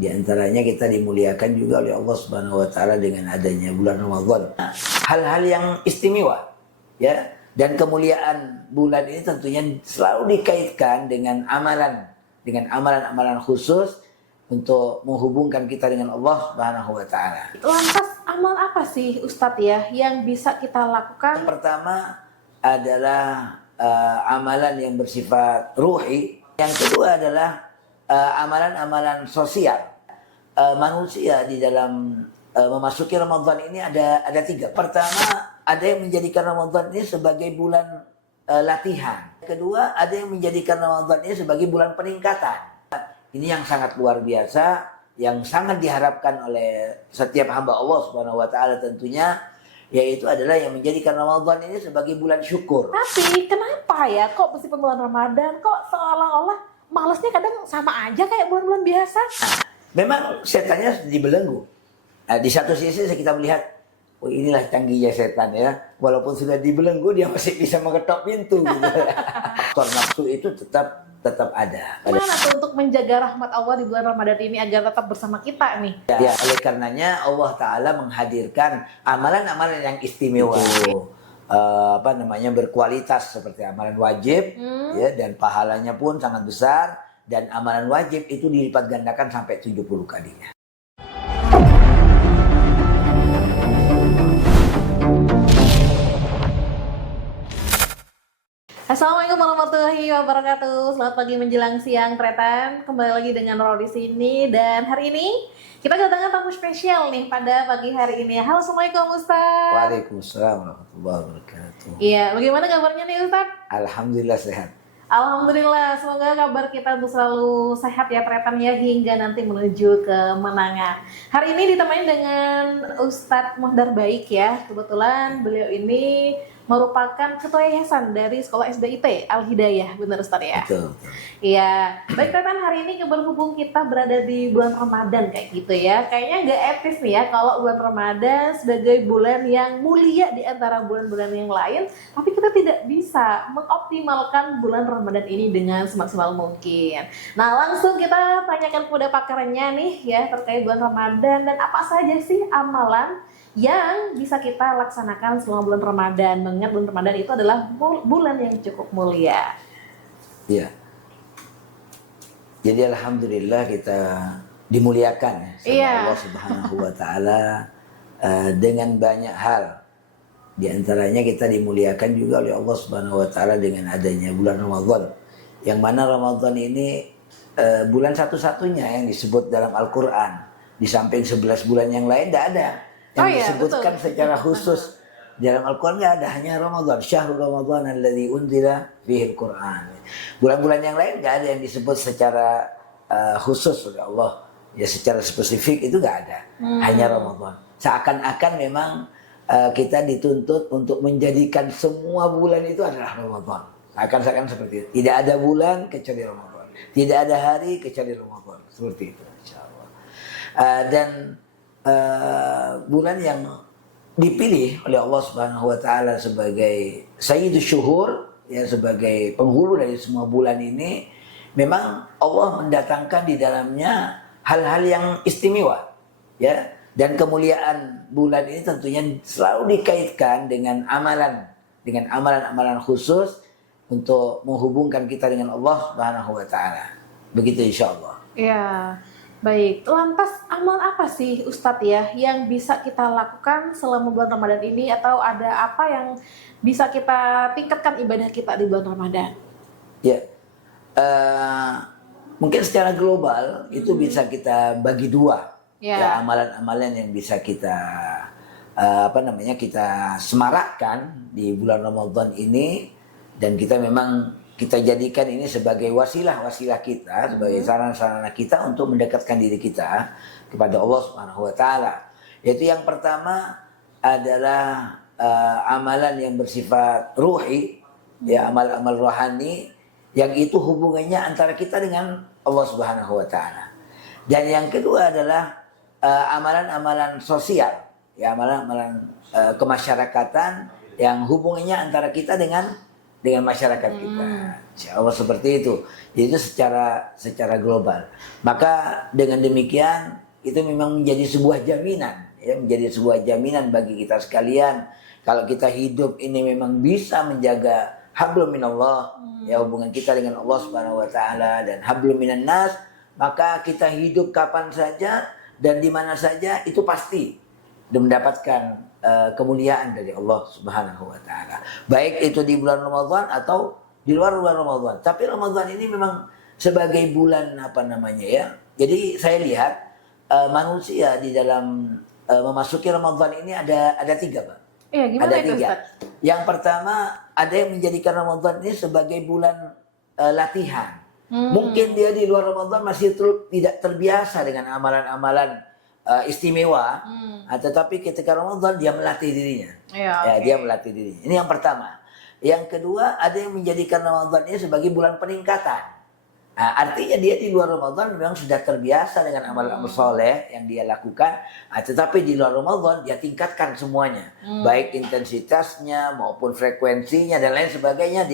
Di antaranya kita dimuliakan juga oleh Allah Subhanahu wa taala dengan adanya bulan Ramadan. Hal-hal yang istimewa, ya. Dan kemuliaan bulan ini tentunya selalu dikaitkan dengan amalan-amalan khusus untuk menghubungkan kita dengan Allah Subhanahu wa taala. Lantas amal apa sih Ustadz ya yang bisa kita lakukan? Yang pertama adalah amalan yang bersifat ruhi. Yang kedua adalah amalan-amalan sosial. Manusia di dalam memasuki Ramadan ini ada tiga. Pertama, ada yang menjadikan Ramadan ini sebagai bulan latihan. Kedua, ada yang menjadikan Ramadan ini sebagai bulan peningkatan. Ini yang sangat luar biasa, yang sangat diharapkan oleh setiap hamba Allah Subhanahu wa taala tentunya, yaitu adalah yang menjadikan Ramadan ini sebagai bulan syukur. Tapi kenapa ya kok meskipun bulan Ramadan kok seolah-olah malesnya kadang sama aja kayak bulan-bulan biasa? Memang setannya dibelenggu. Di satu sisi kita melihat, oh inilah canggihnya setan ya. Walaupun sudah dibelenggu, dia masih bisa mengetok pintu. Gitu. Faktor nafsu itu tetap ada. Gimana tuh untuk menjaga rahmat Allah di bulan Ramadan ini agar tetap bersama kita nih? Ya, oleh karenanya Allah Ta'ala menghadirkan amalan-amalan yang istimewa. Berkualitas seperti amalan wajib, ya, dan pahalanya pun sangat besar. Dan amalan wajib itu dilipat gandakan sampai 70 kalinya. Assalamualaikum warahmatullahi wabarakatuh. Selamat pagi menjelang siang, Tretan. Kembali lagi dengan Roro di sini, dan hari ini kita kedatangan tamu spesial nih pada pagi hari ini. Halo, Assalamualaikum Ustaz. Waalaikumsalam warahmatullahi wabarakatuh. Iya, bagaimana kabarnya nih Ustaz? Alhamdulillah sehat. Alhamdulillah, semoga kabar kita untuk selalu sehat ya Tretan ya, hingga nanti menuju kemenangan. Hari ini ditemani dengan Ustadz Mohdar Baik ya. Kebetulan beliau ini merupakan ketua yayasan dari Sekolah SDIT Al-Hidayah, benar Ustadz ya? Betul. Iya, baik Tretan, hari ini berhubung kita berada di bulan Ramadan kayak gitu ya. Kayaknya nggak etis nih ya kalau bulan Ramadan sebagai bulan yang mulia di antara bulan-bulan yang lain, tapi kita tidak bisa mengoptimalkan bulan Ramadan ini dengan semaksimal mungkin. Nah, langsung kita tanyakan kepada pakarnya nih ya terkait bulan Ramadan dan apa saja sih amalan yang bisa kita laksanakan selama bulan Ramadan. Mengingat bulan Ramadan itu adalah bulan yang cukup mulia. Iya. Jadi alhamdulillah kita dimuliakan ya sama Allah Subhanahu wa taala dengan banyak hal. Di antaranya kita dimuliakan juga oleh Allah Subhanahu wa taala dengan adanya bulan Ramadan. Yang mana Ramadan ini bulan satu-satunya yang disebut dalam Al-Qur'an. Di samping 11 bulan yang lain tidak ada yang disebutkan betul secara khusus. Dalam Al-Quran nggak ada, hanya Ramadan. Syahrul Ramadan alladzi unzila fihi Al-Quran. Bulan-bulan yang lain nggak ada yang disebut secara khusus oleh Allah. Ya secara spesifik itu nggak ada. Hanya Ramadan. Seakan-akan memang kita dituntut untuk menjadikan semua bulan itu adalah Ramadan. Seakan-akan seperti itu. Tidak ada bulan kecuali Ramadan. Tidak ada hari kecuali Ramadan. Seperti itu. Insyaallah. Dan bulan yang dipilih oleh Allah Subhanahu wa taala sebagai sayyidus syuhur, ya, sebagai penghulu dari semua bulan ini, memang Allah mendatangkan di dalamnya hal-hal yang istimewa, ya. Dan kemuliaan bulan ini tentunya selalu dikaitkan dengan amalan-amalan khusus untuk menghubungkan kita dengan Allah Subhanahu wa taala. Begitu insyaallah. Iya. Baik, lantas amal apa sih Ustadz ya yang bisa kita lakukan selama bulan Ramadan ini, atau ada apa yang bisa kita tingkatkan ibadah kita di bulan Ramadan? Ya, mungkin secara global itu bisa kita bagi dua, ya, amalan-amalan yang bisa kita kita semarakkan di bulan Ramadan ini, dan kita memang kita jadikan ini sebagai wasilah kita, sebagai sarana-sarana kita untuk mendekatkan diri kita kepada Allah Subhanahu wa taala. Yaitu yang pertama adalah amalan yang bersifat ruhi, ya, amal-amal rohani yang itu hubungannya antara kita dengan Allah Subhanahu wa taala. Dan yang kedua adalah amalan-amalan sosial, ya, amalan-amalan kemasyarakatan yang hubungannya antara kita dengan dengan masyarakat kita. Insya Allah seperti itu. Jadi itu secara global. Maka dengan demikian itu memang menjadi sebuah jaminan, ya, menjadi sebuah jaminan bagi kita sekalian. Kalau kita hidup ini memang bisa menjaga hablum minallah, ya, hubungan kita dengan Allah Subhanahu wa taala dan hablum minan nas, maka kita hidup kapan saja dan di mana saja itu pasti mendapatkan kemuliaan dari Allah Subhanahu wa taala. Baik itu di bulan Ramadan atau di luar bulan Ramadan. Tapi Ramadan ini memang sebagai bulan apa namanya ya. Jadi saya lihat manusia di dalam memasuki Ramadan ini ada tiga, Pak. Iya, gimana Ada itu, tiga. Ustaz? Yang pertama, ada yang menjadikan Ramadan ini sebagai bulan latihan. Mungkin dia di luar Ramadan masih tidak terbiasa dengan amalan-amalan istimewa, tetapi ketika Ramadan dia melatih dirinya. Ya, dia melatih dirinya. Ini yang pertama. Yang kedua, ada yang menjadikan Ramadan ini sebagai bulan peningkatan. Artinya dia di luar Ramadan memang sudah terbiasa dengan amal-amal soleh yang dia lakukan, tetapi di luar Ramadan dia tingkatkan semuanya, baik intensitasnya maupun frekuensinya dan lain sebagainya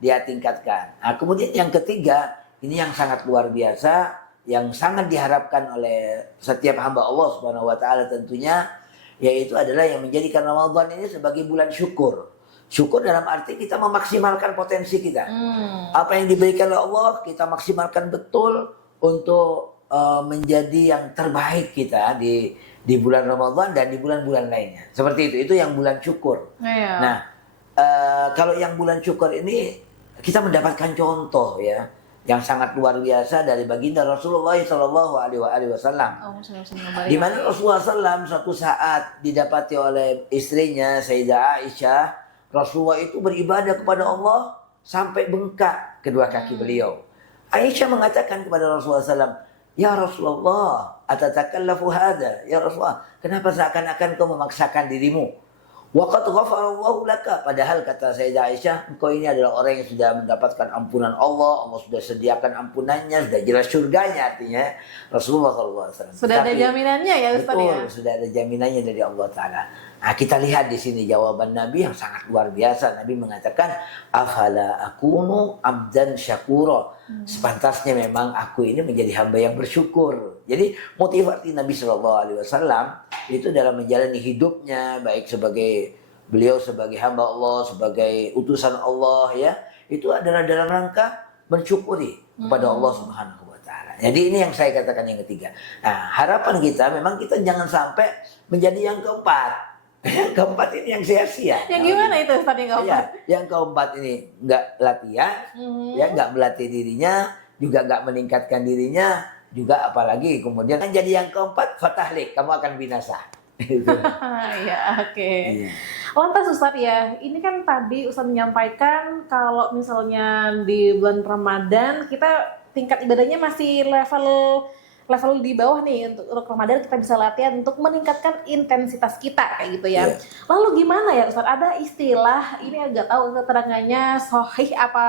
dia tingkatkan. Kemudian yang ketiga, ini yang sangat luar biasa, yang sangat diharapkan oleh setiap hamba Allah Subhanahu wa taala tentunya, yaitu adalah yang menjadikan Ramadan ini sebagai bulan syukur. Syukur dalam arti kita memaksimalkan potensi kita. Apa yang diberikan oleh Allah kita maksimalkan betul untuk menjadi yang terbaik kita di bulan Ramadan dan di bulan-bulan lainnya. Seperti itu. Itu yang bulan syukur. Nah, kalau yang bulan syukur ini kita mendapatkan contoh ya yang sangat luar biasa dari baginda Rasulullah Shallallahu Alaihi Wasallam. Di mana Rasulullah SAW suatu saat didapati oleh istrinya Sayyidah Aisyah, Rasulullah itu beribadah kepada Allah sampai bengkak kedua kaki beliau. Aisyah mengatakan kepada Rasulullah SAW, "Ya Rasulullah, atatakallafu hadha? Ya Rasulullah, kenapa seakan-akan kau memaksakan dirimu? Waqad ghafarallahu laka." Padahal kata Sayyidah Aisyah, engkau ini adalah orang yang sudah mendapatkan ampunan Allah. Allah sudah sediakan ampunannya, sudah jelas surganya artinya Rasulullah SAW. Sudah ada jaminannya ya Ustaz ya? Betul, sudah ada jaminannya dari Allah Ta'ala. Nah, kita lihat di sini jawaban Nabi yang sangat luar biasa. Nabi mengatakan, "Afala akunu abdan syakura." Sepantasnya memang aku ini menjadi hamba yang bersyukur. Jadi motivasi Nabi Shallallahu Alaihi Wasallam itu dalam menjalani hidupnya, baik sebagai beliau sebagai hamba Allah, sebagai utusan Allah ya, itu adalah dalam rangka mensyukuri kepada Allah Subhanahu wa taala. Jadi ini yang saya katakan yang ketiga. Nah, harapan kita memang kita jangan sampai menjadi yang keempat. Yang keempat ini yang sia-sia. Yang gimana itu Ustaz yang keempat? Ya, yang keempat ini nggak latihan, ya nggak melatih dirinya, juga nggak meningkatkan dirinya, juga apalagi kemudian kan jadi yang keempat fatahlik, kamu akan binasa. Ya, oke. Lantas Ustaz ya, ini kan tadi Ustaz menyampaikan kalau misalnya di bulan Ramadan kita tingkat ibadahnya masih level di bawah nih. Untuk Ramadan kita bisa latihan untuk meningkatkan intensitas kita kayak gitu ya. Lalu gimana ya Ustaz? Ada istilah, ini agak tahu keterangannya sahih apa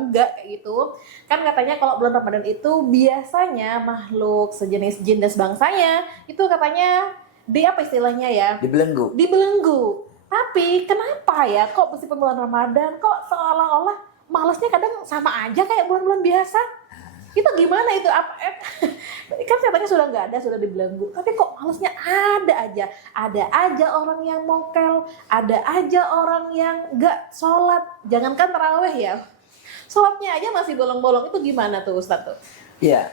enggak kayak gitu. Kan katanya kalau bulan Ramadan itu biasanya makhluk sejenis jin dan sebangsanya itu katanya apa istilahnya ya? Dibelenggu. Tapi kenapa ya kok meskipun bulan Ramadan kok seolah-olah malasnya kadang sama aja kayak bulan-bulan biasa? Itu gimana itu? Kan katanya sudah nggak ada, sudah dibelenggu. Tapi kok malesnya ada aja. Ada aja orang yang mokel, ada aja orang yang nggak sholat. Jangankan tarawih ya, sholatnya aja masih bolong-bolong. Itu gimana tuh Ustaz tuh? Ya,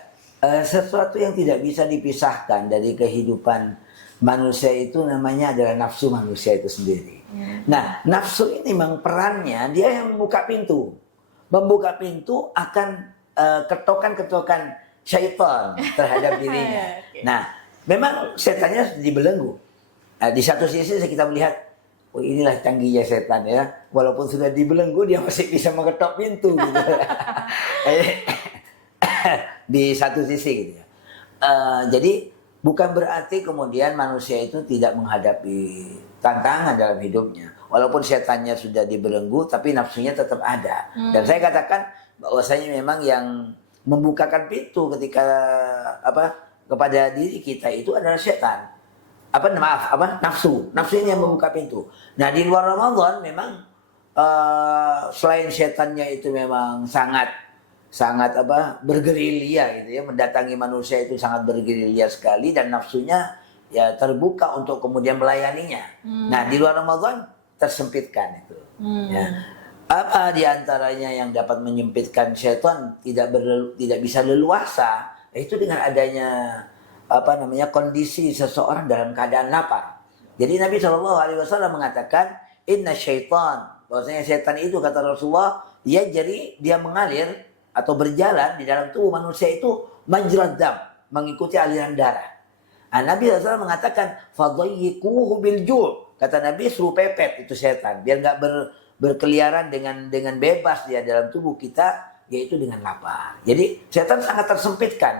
sesuatu yang tidak bisa dipisahkan dari kehidupan manusia itu namanya adalah nafsu manusia itu sendiri. Nah, nafsu ini memang perannya dia yang membuka pintu. Membuka pintu akan ketokan-ketokan syaitan terhadap dirinya. Nah, memang setannya dibelenggu. Di satu sisi kita melihat, oh inilah canggihnya setan ya. Walaupun sudah dibelenggu, dia masih bisa mengetok pintu gitu. Di satu sisi gitu ya. Jadi bukan berarti kemudian manusia itu tidak menghadapi tantangan dalam hidupnya. Walaupun setannya sudah dibelenggu, tapi nafsunya tetap ada. Dan saya katakan bahwasanya memang yang membukakan pintu ketika kepada diri kita itu adalah setan. Nafsu ini yang membuka pintu. Nah, di luar Ramadan memang selain setannya itu memang sangat bergerilya gitu ya, mendatangi manusia itu sangat bergerilya sekali, dan nafsunya ya terbuka untuk kemudian melayaninya. Nah, di luar Ramadan tersempitkan itu. Ya. Apa diantaranya yang dapat menyempitkan setan tidak bisa leluasa? Itu dengan adanya kondisi seseorang dalam keadaan lapar. Jadi Nabi SAW mengatakan, inna syaitan, bahwasanya setan itu kata Rasulullah, dia mengalir atau berjalan di dalam tubuh manusia itu majrad dam, mengikuti aliran darah. Nabi SAW mengatakan, fadhayyikuhu bil ju'. Kata Nabi, suruh pepet itu setan, biar nggak berkeliaran dengan bebas dia dalam tubuh kita, yaitu dengan lapar. Jadi setan sangat tersempitkan,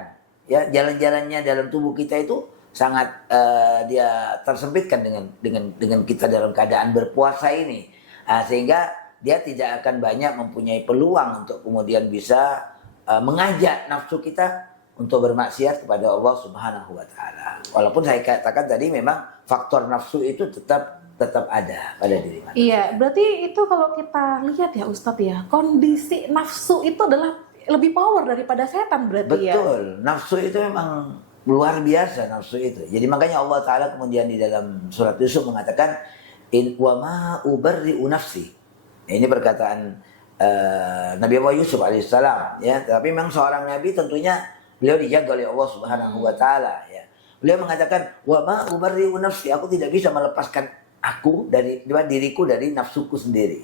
ya, jalan-jalannya dalam tubuh kita itu sangat dia tersempitkan dengan kita dalam keadaan berpuasa ini, sehingga dia tidak akan banyak mempunyai peluang untuk kemudian bisa mengajak nafsu kita untuk bermaksiat kepada Allah Subhanahu wa taala. Walaupun saya katakan tadi memang faktor nafsu itu tetap ada pada diri manusia. Iya, berarti itu kalau kita lihat ya Ustadz ya, kondisi nafsu itu adalah lebih power daripada setan berarti. Betul, ya. Betul, nafsu itu memang luar biasa nafsu itu. Jadi makanya Allah Ta'ala kemudian di dalam surat Yusuf mengatakan, in wa ma ubarri'u nafsi. Ini perkataan Nabi Allah Yusuf alaihissalam, ya. Tapi memang seorang nabi tentunya beliau dijaga oleh Allah Subhanahu wa taala, ya. Beliau mengatakan, wa ma ubarri'u nafsi, aku tidak bisa melepaskan diriku dari nafsuku sendiri.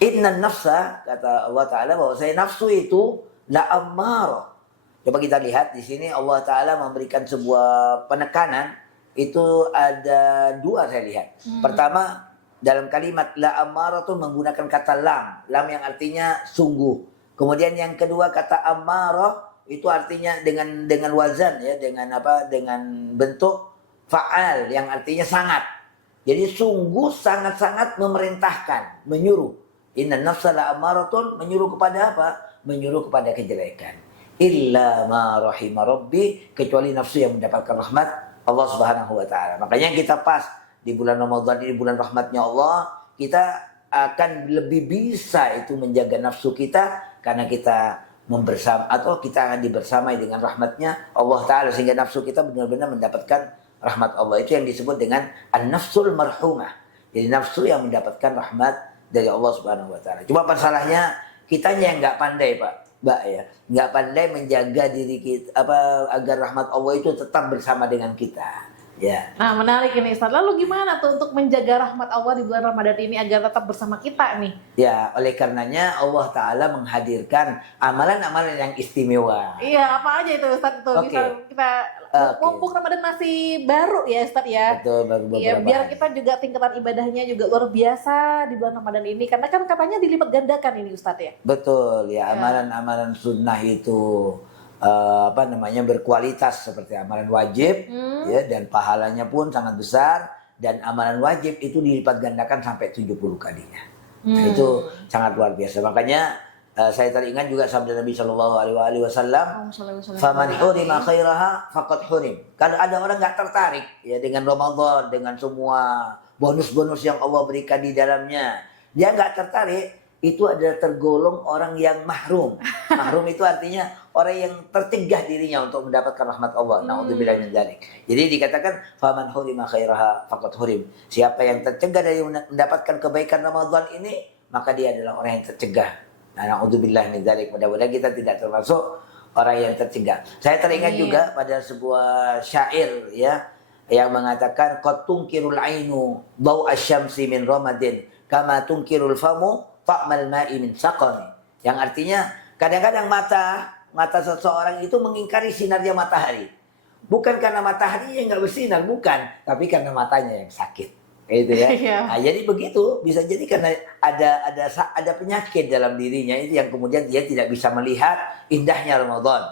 Innan nafsa, kata Allah Ta'ala, bahwa saya nafsu itu la ammarah. Coba kita lihat di sini Allah Ta'ala memberikan sebuah penekanan, itu ada dua saya lihat. Pertama, dalam kalimat la ammarah itu menggunakan kata lam yang artinya sungguh. Kemudian yang kedua kata ammarah itu artinya dengan wazan, ya, dengan bentuk fa'al yang artinya sangat. Jadi sungguh sangat-sangat memerintahkan, menyuruh. Inna nafsa la ammaratun, menyuruh kepada apa? Menyuruh kepada kejelekan. Illa ma rahima rabbi, kecuali nafsu yang mendapatkan rahmat Allah Subhanahu wa taala. Makanya kita pas di bulan Ramadan ini, bulan rahmatnya Allah, kita akan lebih bisa itu menjaga nafsu kita, karena kita kita akan dibersamai dengan rahmatnya Allah Ta'ala, sehingga nafsu kita benar-benar mendapatkan rahmat Allah. Itu yang disebut dengan an-nafsul marhumah. Jadi nafsu yang mendapatkan rahmat dari Allah Subhanahu wa taala. Cuma masalahnya kitanya yang nggak pandai, Mbak, ya. Nggak pandai menjaga diri kita agar rahmat Allah itu tetap bersama dengan kita. Ya. Nah, menarik ini Ustaz. Lalu gimana tuh untuk menjaga rahmat Allah di bulan Ramadan ini agar tetap bersama kita nih? Ya, oleh karenanya Allah Ta'ala menghadirkan amalan-amalan yang istimewa. Iya, apa aja itu Ustaz? Itu bisa kita mumpung Ramadan masih baru ya Ustaz ya. Betul, baru beberapa. Iya, biar kita juga tingkatan ibadahnya juga luar biasa di bulan Ramadan ini. Karena kan katanya dilipat gandakan ini Ustaz ya. Betul, ya, amalan-amalan sunnah itu berkualitas seperti amalan wajib, ya, dan pahalanya pun sangat besar, dan amalan wajib itu dilipat gandakan sampai 70 kalinya. Nah, itu sangat luar biasa. Makanya saya teringat juga sabda Nabi Shallallahu Alaihi Wasallam, faman hurima khairaha faqad hurim. Kalau ada orang nggak tertarik ya dengan Ramadan, dengan semua bonus-bonus yang Allah berikan di dalamnya, dia nggak tertarik, itu adalah tergolong orang yang mahrum. Mahrum itu artinya orang yang tercegah dirinya untuk mendapatkan rahmat Allah. Na'udzubillah min dzalik. Jadi dikatakan faman hurima khairaha faqad hurim. Siapa yang tercegah dari mendapatkan kebaikan Ramadan ini, maka dia adalah orang yang tercegah. Na'udzubillah min dzalik. Mudah-mudahan kita tidak termasuk orang yang tercegah. Saya teringat juga pada sebuah syair, ya, yang mengatakan qad tunkirul ainu daw asy-syamsi min ramadin kama tunkirul famu fa'mal ma'i min saqami. Yang artinya kadang-kadang mata seseorang itu mengingkari sinarnya matahari. Bukan karena mataharinya nggak bersinar, bukan, tapi karena matanya yang sakit. Gitu ya. Nah, jadi begitu, bisa jadi karena ada penyakit dalam dirinya itu yang kemudian dia tidak bisa melihat indahnya Ramadan.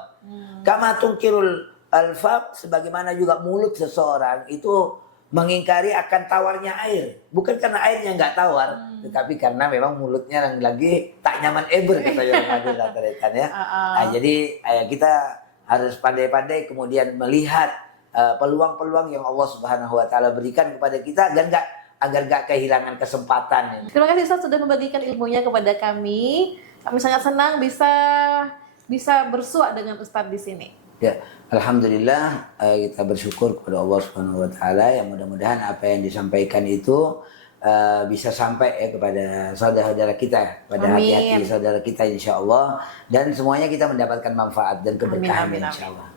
Kama tunkirul alfam, sebagaimana juga mulut seseorang itu mengingkari akan tawarnya air. Bukan karena airnya nggak tawar, tetapi karena memang mulutnya lagi tak nyaman eber, kata orang Madura ya. Nah, jadi kita harus pandai-pandai kemudian melihat peluang-peluang yang Allah Subhanahu wa taala berikan kepada kita, dan agar gak kehilangan kesempatan. Terima kasih Ustaz sudah membagikan ilmunya kepada kami. Kami sangat senang bisa bersua dengan Ustaz di sini. Ya, alhamdulillah kita bersyukur kepada Allah Subhanahu wa taala yang mudah-mudahan apa yang disampaikan itu bisa sampai kepada saudara-saudara kita, pada hati-hati saudara kita insyaallah, dan semuanya kita mendapatkan manfaat dan keberkahan insyaallah.